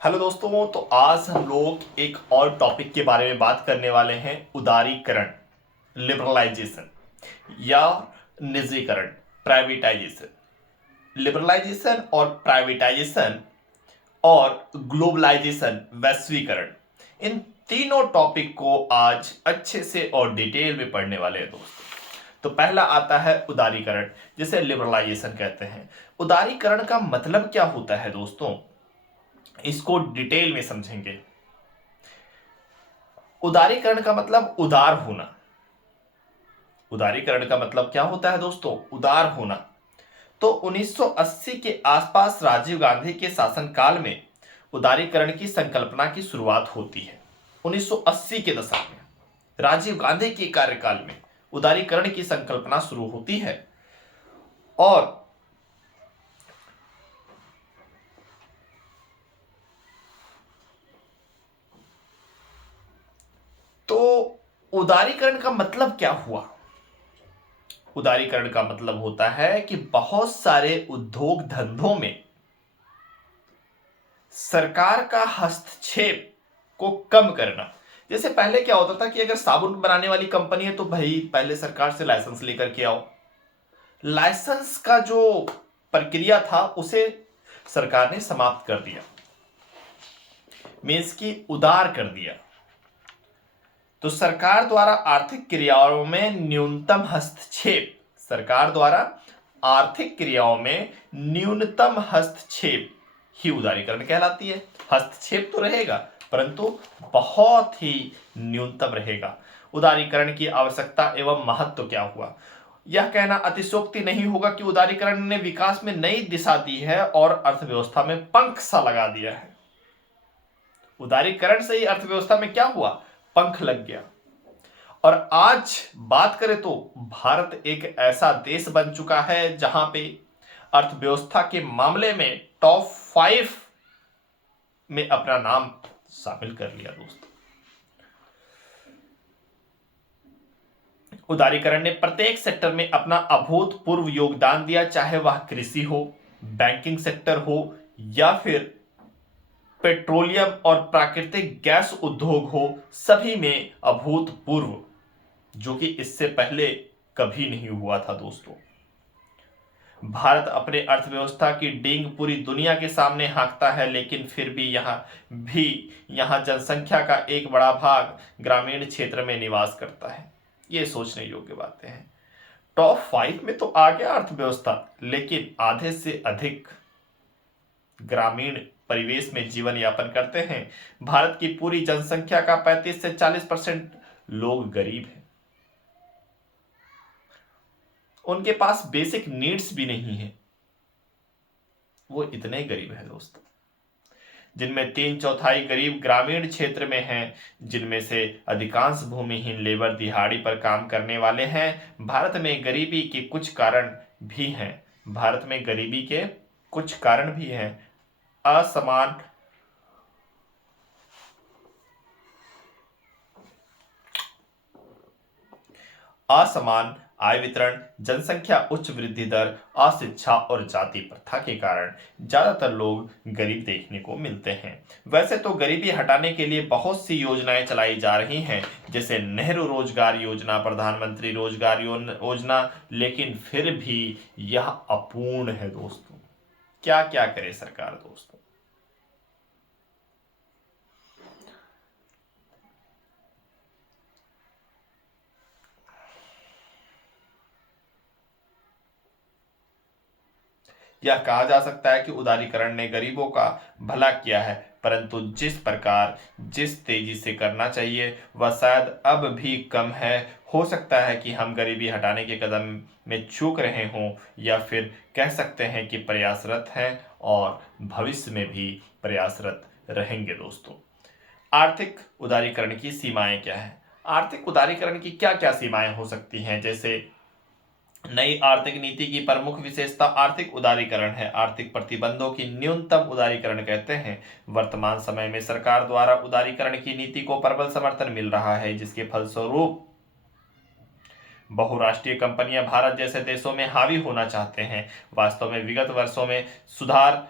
Hello दोस्तों, तो आज हम लोग एक और टॉपिक के बारे में बात करने वाले हैं। उदारीकरण, लिबरलाइजेशन या निजीकरण, प्राइवेटाइजेशन। लिबरलाइजेशन और प्राइवेटाइजेशन और ग्लोबलाइजेशन, वैश्वीकरण, इन तीनों टॉपिक को आज अच्छे से और डिटेल में पढ़ने वाले हैं दोस्तों। तो पहला आता है उदारीकरण, जिसे लिबरलाइजेशन कहते हैं। उदारीकरण का मतलब क्या होता है दोस्तों, इसको डिटेल में समझेंगे। उदारीकरण का मतलब उदार होना। उदारीकरण का मतलब क्या होता है दोस्तों? उदार होना। तो 1980 के आसपास राजीव गांधी के शासनकाल में उदारीकरण की संकल्पना की शुरुआत होती है। 1980 के दशक में राजीव गांधी के कार्यकाल में उदारीकरण की संकल्पना शुरू होती है। और तो उदारीकरण का मतलब क्या हुआ? उदारीकरण का मतलब होता है कि बहुत सारे उद्योग धंधों में सरकार का हस्तक्षेप को कम करना। जैसे पहले क्या होता था कि अगर साबुन बनाने वाली कंपनी है तो भाई पहले सरकार से लाइसेंस लेकर के आओ। लाइसेंस का जो प्रक्रिया था उसे सरकार ने समाप्त कर दिया, मीन्स की उदार कर दिया। तो सरकार द्वारा आर्थिक क्रियाओं में न्यूनतम हस्तक्षेप, सरकार द्वारा आर्थिक क्रियाओं में न्यूनतम हस्तक्षेप ही उदारीकरण कहलाती है। हस्तक्षेप तो रहेगा परंतु बहुत ही न्यूनतम रहेगा। उदारीकरण की आवश्यकता एवं महत्व क्या हुआ? यह कहना अतिशयोक्ति नहीं होगा कि उदारीकरण ने विकास में नई दिशा दी है और अर्थव्यवस्था में पंख सा लगा दिया है। उदारीकरण से ही अर्थव्यवस्था में क्या हुआ? पंख लग गया। और आज बात करें तो भारत एक ऐसा देश बन चुका है जहां पे अर्थव्यवस्था के मामले में टॉप 5 में अपना नाम शामिल कर लिया दोस्तों। उदारीकरण ने प्रत्येक सेक्टर में अपना अभूतपूर्व योगदान दिया, चाहे वह कृषि हो, बैंकिंग सेक्टर हो या फिर पेट्रोलियम और प्राकृतिक गैस उद्योग हो। सभी में अभूतपूर्व, जो कि इससे पहले कभी नहीं हुआ था दोस्तों। भारत अपने अर्थव्यवस्था की डींग पूरी दुनिया के सामने हाँकता है, लेकिन फिर भी यहां जनसंख्या का एक बड़ा भाग ग्रामीण क्षेत्र में निवास करता है। ये सोचने योग्य बातें हैं। टॉप 5 में तो आ गया अर्थव्यवस्था, लेकिन आधे से अधिक ग्रामीण परिवेश में जीवन यापन करते हैं। भारत की पूरी जनसंख्या का 35 से 40% लोग गरीब हैं। उनके पास बेसिक नीड्स भी नहीं है, वो इतने गरीब हैं दोस्तों। जिनमें 3/4 गरीब ग्रामीण क्षेत्र में हैं, जिनमें से अधिकांश भूमिहीन लेबर दिहाड़ी पर काम करने वाले हैं। भारत में गरीबी के कुछ कारण भी हैं। भारत में गरीबी के कुछ कारण भी हैं। असमान असमान आय वितरण, जनसंख्या उच्च वृद्धि दर, अशिक्षा और जाति प्रथा के कारण ज्यादातर लोग गरीब देखने को मिलते हैं। वैसे तो गरीबी हटाने के लिए बहुत सी योजनाएं चलाई जा रही हैं, जैसे नेहरू रोजगार योजना, प्रधानमंत्री रोजगार योजना, लेकिन फिर भी यह अपूर्ण है दोस्तों। क्या क्या करे सरकार दोस्तों। यह कहा जा सकता है कि उदारीकरण ने गरीबों का भला किया है, परंतु जिस प्रकार, जिस तेजी से करना चाहिए वह शायद अब भी कम है। हो सकता है कि हम गरीबी हटाने के कदम में चूक रहे हों, या फिर कह सकते हैं कि प्रयासरत हैं और भविष्य में भी प्रयासरत रहेंगे दोस्तों। आर्थिक उदारीकरण की सीमाएं क्या है? आर्थिक उदारीकरण की क्या क्या सीमाएं हो सकती हैं? जैसे नई आर्थिक नीति की प्रमुख विशेषता आर्थिक उदारीकरण है। आर्थिक प्रतिबंधों की न्यूनतम उदारीकरण कहते हैं। वर्तमान समय में सरकार द्वारा उदारीकरण की नीति को प्रबल समर्थन मिल रहा है, जिसके फलस्वरूप बहुराष्ट्रीय कंपनियां भारत जैसे देशों में हावी होना चाहते हैं। वास्तव में विगत वर्षों में सुधार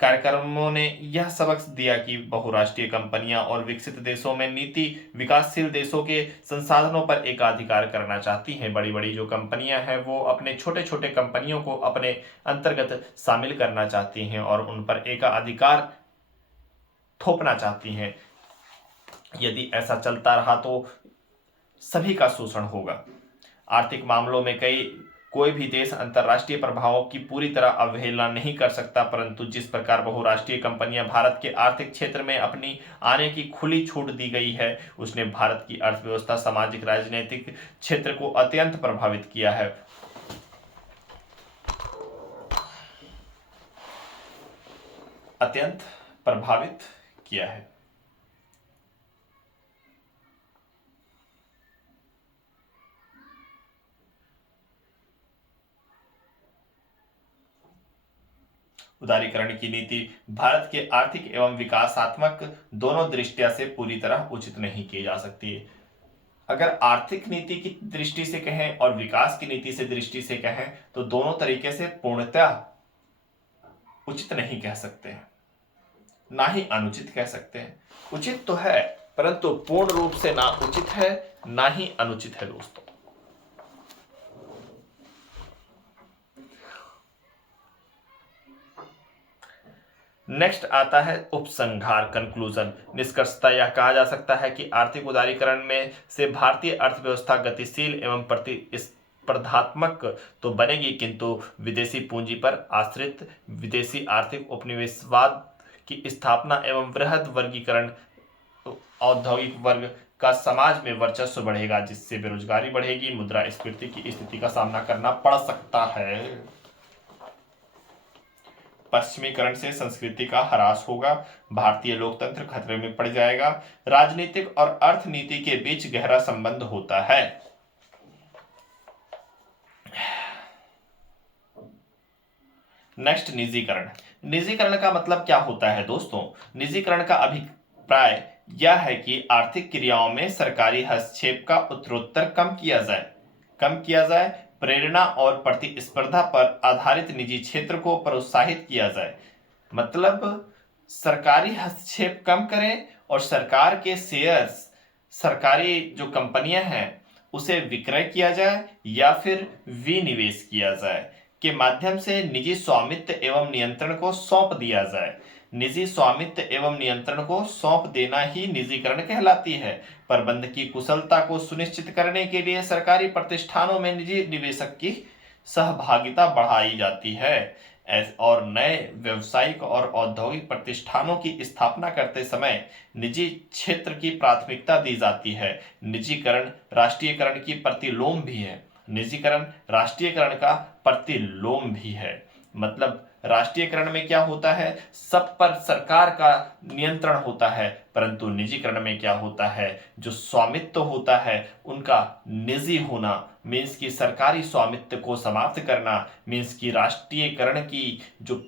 कार्यक्रमों ने यह सबक दिया कि बहुराष्ट्रीय कंपनियां और विकसित देशों में नीति विकासशील देशों के संसाधनों पर एकाधिकार करना चाहती हैं। बड़ी बड़ी जो कंपनियां हैं वो अपने छोटे छोटे कंपनियों को अपने अंतर्गत शामिल करना चाहती हैं और उन पर एकाधिकार थोपना चाहती हैं। यदि ऐसा चलता रहा तो सभी का शोषण होगा। आर्थिक मामलों में कोई भी देश अंतर्राष्ट्रीय प्रभावों की पूरी तरह अवहेलना नहीं कर सकता, परंतु जिस प्रकार बहुराष्ट्रीय कंपनियां भारत के आर्थिक क्षेत्र में अपनी आने की खुली छूट दी गई है, उसने भारत की अर्थव्यवस्था, सामाजिक, राजनीतिक क्षेत्र को अत्यंत प्रभावित किया है। अत्यंत प्रभावित किया है। उदारीकरण की नीति भारत के आर्थिक एवं विकासात्मक दोनों दृष्टिया से पूरी तरह उचित नहीं की जा सकती है। अगर आर्थिक नीति की दृष्टि से कहें और विकास की नीति से दृष्टि से कहें तो दोनों तरीके से पूर्णतः उचित नहीं कह सकते हैं, ना ही अनुचित कह सकते हैं। उचित तो है परंतु पूर्ण रूप से ना उचित है ना ही अनुचित है दोस्तों। नेक्स्ट आता है उपसंहार, कंक्लूजन। निष्कर्षतः यह कहा जा सकता है कि आर्थिक उदारीकरण में से भारतीय अर्थव्यवस्था गतिशील एवं प्रतिस्पर्धात्मक तो बनेगी, किंतु विदेशी पूंजी पर आश्रित विदेशी आर्थिक उपनिवेशवाद की स्थापना एवं वृहद वर्गीकरण औद्योगिक वर्ग का समाज में वर्चस्व बढ़ेगा, जिससे बेरोजगारी बढ़ेगी, मुद्रास्फीति की स्थिति का सामना करना पड़ सकता है। पश्चिमीकरण से संस्कृति का ह्रास होगा, भारतीय लोकतंत्र खतरे में पड़ जाएगा, राजनीतिक और अर्थनीति के बीच गहरा संबंध होता है। नेक्स्ट, निजीकरण। निजीकरण का मतलब क्या होता है दोस्तों? निजीकरण का अभिप्राय यह है कि आर्थिक क्रियाओं में सरकारी हस्तक्षेप का उत्तरोत्तर कम किया जाए, प्रेरणा और प्रतिस्पर्धा पर आधारित निजी क्षेत्र को प्रोत्साहित किया जाए। मतलब सरकारी हस्तक्षेप कम करें और सरकार के शेयर्स, सरकारी जो कंपनियां हैं उसे विक्रय किया जाए या फिर विनिवेश किया जाए के माध्यम से निजी स्वामित्व एवं नियंत्रण को सौंप दिया जाए। निजी स्वामित्व एवं नियंत्रण को सौंप देना ही निजीकरण कहलाती है। प्रबंध की कुशलता को सुनिश्चित करने के लिए सरकारी प्रतिष्ठानों में निजी निवेशक की सहभागिता बढ़ाई जाती है और नए व्यावसायिक और औद्योगिक प्रतिष्ठानों की स्थापना करते समय निजी क्षेत्र की प्राथमिकता दी जाती है। निजीकरण राष्ट्रीयकरण की प्रतिलोम भी है। निजीकरण राष्ट्रीयकरण का प्रतिलोम भी है। मतलब राष्ट्रीयकरण में क्या होता है, सब पर सरकार का नियंत्रण होता है, परंतु निजीकरण में क्या होता है, जो स्वामित्व होता है उनका निजी होना, मीन्स की सरकारी स्वामित्व को समाप्त करना, मीन्स की राष्ट्रीयकरण की जो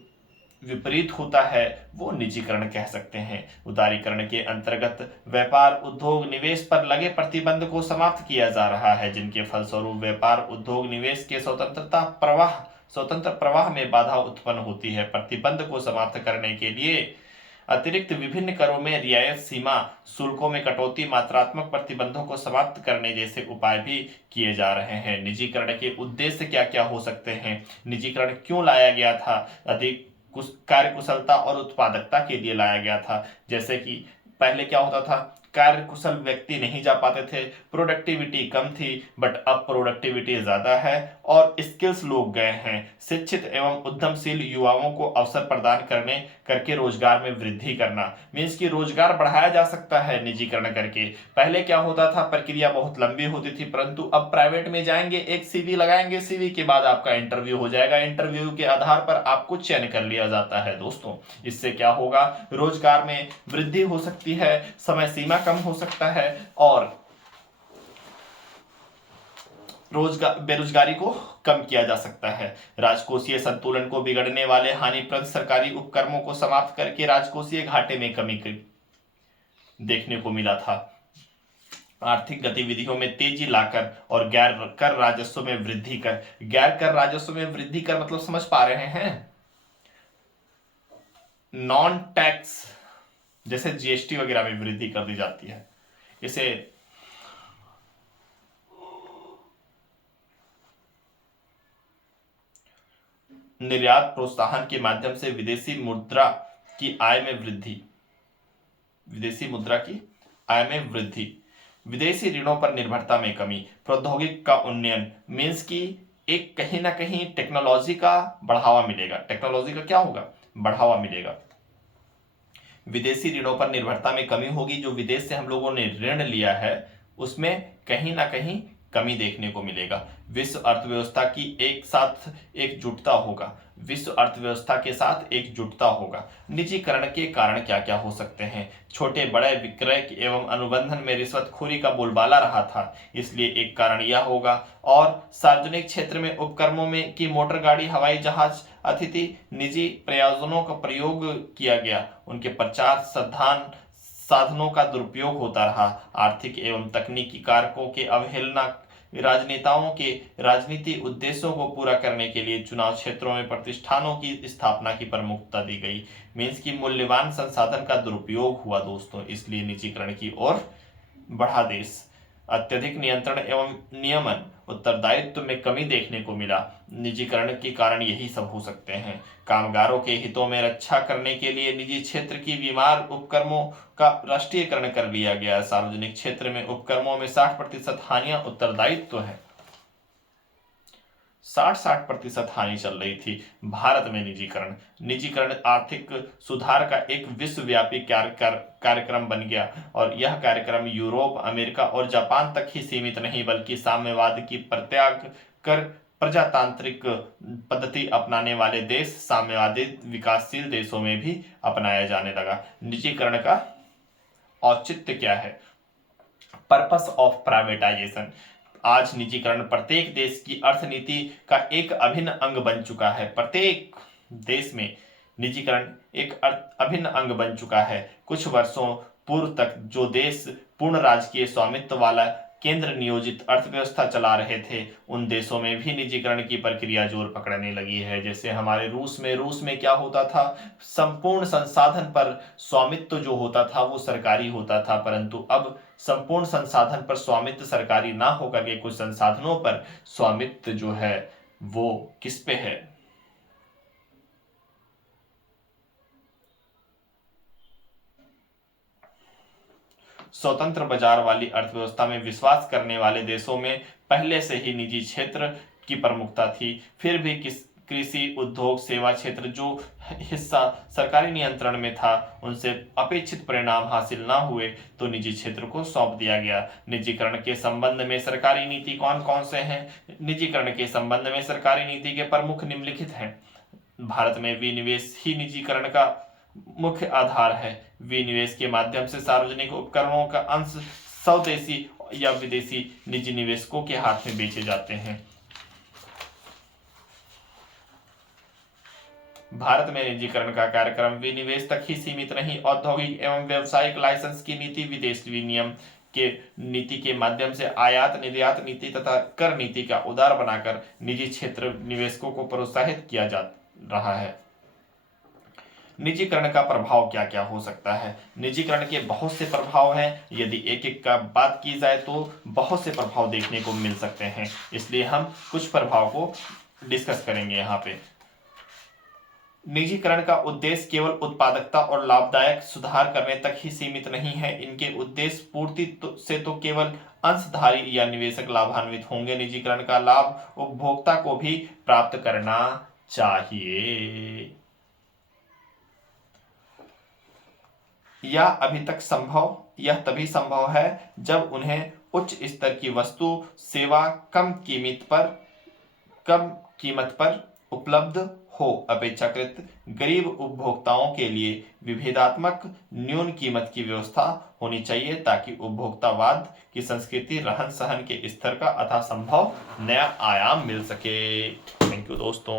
विपरीत होता है वो निजीकरण कह सकते हैं। उदारीकरण के अंतर्गत व्यापार, उद्योग, निवेश पर लगे प्रतिबंध को समाप्त किया जा रहा है, जिनके फलस्वरूप व्यापार, उद्योग, निवेश के स्वतंत्र प्रवाह में बाधा उत्पन्न होती है। प्रतिबंध को समाप्त करने के लिए अतिरिक्त विभिन्न करों में रियायत, सीमा शुल्कों में कटौती, मात्रात्मक प्रतिबंधों को समाप्त करने जैसे उपाय भी किए जा रहे हैं। निजीकरण के उद्देश्य क्या क्या हो सकते हैं? निजीकरण क्यों लाया गया था? अधिक कार्य कुशलता और उत्पादकता के लिए लाया गया था। जैसे कि पहले क्या होता था, कार्य कुशल व्यक्ति नहीं जा पाते थे, प्रोडक्टिविटी कम थी, बट अब प्रोडक्टिविटी ज्यादा है और स्किल्स लोग गए हैं। शिक्षित एवं उद्यमशील युवाओं को अवसर प्रदान करके रोजगार में वृद्धि करना, मीन्स कि रोजगार बढ़ाया जा सकता है निजीकरण करके। पहले क्या होता था, प्रक्रिया बहुत लंबी होती थी, परंतु अब प्राइवेट में जाएंगे, एक सीवी लगाएंगे, सीवी के बाद आपका इंटरव्यू हो जाएगा, इंटरव्यू के आधार पर आपको चयन कर लिया जाता है दोस्तों। इससे क्या होगा, रोजगार में वृद्धि हो सकती है, समय सीमा कम हो सकता है और बेरोजगारी को कम किया जा सकता है। राजकोषीय संतुलन को बिगड़ने वाले हानिप्रद सरकारी उपक्रमों को समाप्त करके राजकोषीय घाटे में कमी देखने को मिला था। आर्थिक गतिविधियों में तेजी लाकर और गैर कर राजस्व में वृद्धि कर मतलब समझ पा रहे हैं? नॉन टैक्स जैसे जीएसटी वगैरह में वृद्धि कर दी जाती है। इसे निर्यात प्रोत्साहन के माध्यम से विदेशी मुद्रा की आय में वृद्धि, विदेशी मुद्रा की आय में वृद्धि, विदेशी ऋणों पर निर्भरता में कमी, प्रौद्योगिकी का उन्नयन, मीन्स की एक कहीं ना कहीं टेक्नोलॉजी का बढ़ावा मिलेगा। टेक्नोलॉजी का क्या होगा? बढ़ावा मिलेगा। विदेशी ऋणों पर निर्भरता में कमी होगी। जो विदेश से हम लोगों ने ऋण लिया है उसमें कहीं ना कहीं कमी देखने को मिलेगा। विश्व अर्थव्यवस्था की एक साथ एकजुटता होगा, विश्व अर्थव्यवस्था के साथ एकजुटता होगा। निजीकरण के कारण क्या क्या हो सकते हैं? छोटे बड़े विक्रय एवं अनुबंधन में रिश्वतखोरी का बोलबाला रहा था, इसलिए एक कारण यह होगा। और सार्वजनिक क्षेत्र में उपक्रमों में की मोटर गाड़ी, हवाई जहाज, अतिथि निजी प्रयोजनों का प्रयोग किया गया, उनके प्रचार साधनों का दुरुपयोग होता रहा। आर्थिक एवं तकनीकी कारकों के अवहेलना, राजनेताओं के राजनीति उद्देश्यों को पूरा करने के लिए चुनाव क्षेत्रों में प्रतिष्ठानों की स्थापना की प्रमुखता दी गई। मीन्स की मूल्यवान संसाधन का दुरुपयोग हुआ दोस्तों, इसलिए निजीकरण की ओर बढ़ा देश। अत्यधिक नियंत्रण एवं नियमन, उत्तरदायित्व में कमी देखने को मिला। निजीकरण के कारण यही सब हो सकते हैं। कामगारों के हितों में रक्षा करने के लिए निजी क्षेत्र की बीमार उपक्रमों का राष्ट्रीयकरण कर लिया गया। सार्वजनिक क्षेत्र में उपक्रमों में 60% हानियां उत्तरदायित्व है। 60% हानि चल रही थी भारत में। निजीकरण आर्थिक सुधार का एक विश्वव्यापी कार्यक्रम बन गया, और यह कार्यक्रम यूरोप, अमेरिका और जापान तक ही सीमित नहीं बल्कि साम्यवाद की परित्याग कर प्रजातांत्रिक पद्धति अपनाने वाले देश, साम्यवादी विकासशील देशों में भी अपनाया जाने लगा। निजीकरण का औचित्य क्या है? Purpose of privatisation. आज निजीकरण प्रत्येक देश की अर्थनीति का एक अभिन्न अंग बन चुका है। प्रत्येक देश में निजीकरण एक अभिन्न अंग बन चुका है। कुछ वर्षों पूर्व तक जो देश पूर्ण राजकीय स्वामित्व वाला केंद्र नियोजित अर्थव्यवस्था चला रहे थे, उन देशों में भी निजीकरण की प्रक्रिया जोर पकड़ने लगी है। जैसे हमारे रूस में क्या होता था? संपूर्ण संसाधन पर स्वामित्व जो होता था वो सरकारी होता था, परंतु अब संपूर्ण संसाधन पर स्वामित्व सरकारी ना होकर के कुछ संसाधनों पर स्वामित्व जो है वो किस पे है? स्वतंत्र बाजार वाली अर्थव्यवस्था में विश्वास करने वाले देशों में पहले से ही निजी क्षेत्र की प्रमुखता थी। फिर भी कृषि, उद्योग, सेवा क्षेत्र जो हिस्सा सरकारी नियंत्रण में था, उनसे अपेक्षित परिणाम हासिल न हुए तो निजी क्षेत्र को सौंप दिया गया। निजीकरण के संबंध में सरकारी नीति कौन कौन से हैं? निजीकरण के संबंध में सरकारी नीति के प्रमुख निम्नलिखित हैं। भारत में विनिवेश ही निजीकरण का मुख्य आधार है। विनिवेश के माध्यम से सार्वजनिक उपकरणों का अंश स्वदेशी या विदेशी निजी निवेशकों के हाथ में बेचे जाते हैं। भारत में निजीकरण का कार्यक्रम विनिवेश तक ही सीमित नहीं, औद्योगिक एवं व्यावसायिक लाइसेंस की नीति, विदेश विनिमय के नीति के माध्यम से आयात निर्यात नीति तथा कर नीति का उदार बनाकर निजी क्षेत्र निवेशकों को प्रोत्साहित किया जा रहा है। निजीकरण का प्रभाव क्या क्या हो सकता है? निजीकरण के बहुत से प्रभाव हैं। यदि एक एक का बात की जाए तो बहुत से प्रभाव देखने को मिल सकते हैं, इसलिए हम कुछ प्रभाव को डिस्कस करेंगे यहाँ पे। निजीकरण का उद्देश्य केवल उत्पादकता और लाभदायक सुधार करने तक ही सीमित नहीं है। इनके उद्देश्य पूर्ति से तो केवल अंशधारी या निवेशक लाभान्वित होंगे। निजीकरण का लाभ उपभोक्ता को भी प्राप्त करना चाहिए। यह तभी संभव है जब उन्हें उच्च स्तर की वस्तु सेवा कम कीमत पर उपलब्ध हो। अपेक्षाकृत गरीब उपभोक्ताओं के लिए विभेदात्मक न्यून कीमत की व्यवस्था होनी चाहिए, ताकि उपभोक्तावाद की संस्कृति रहन सहन के स्तर का अथासंभव नया आयाम मिल सके। थैंक यू दोस्तों।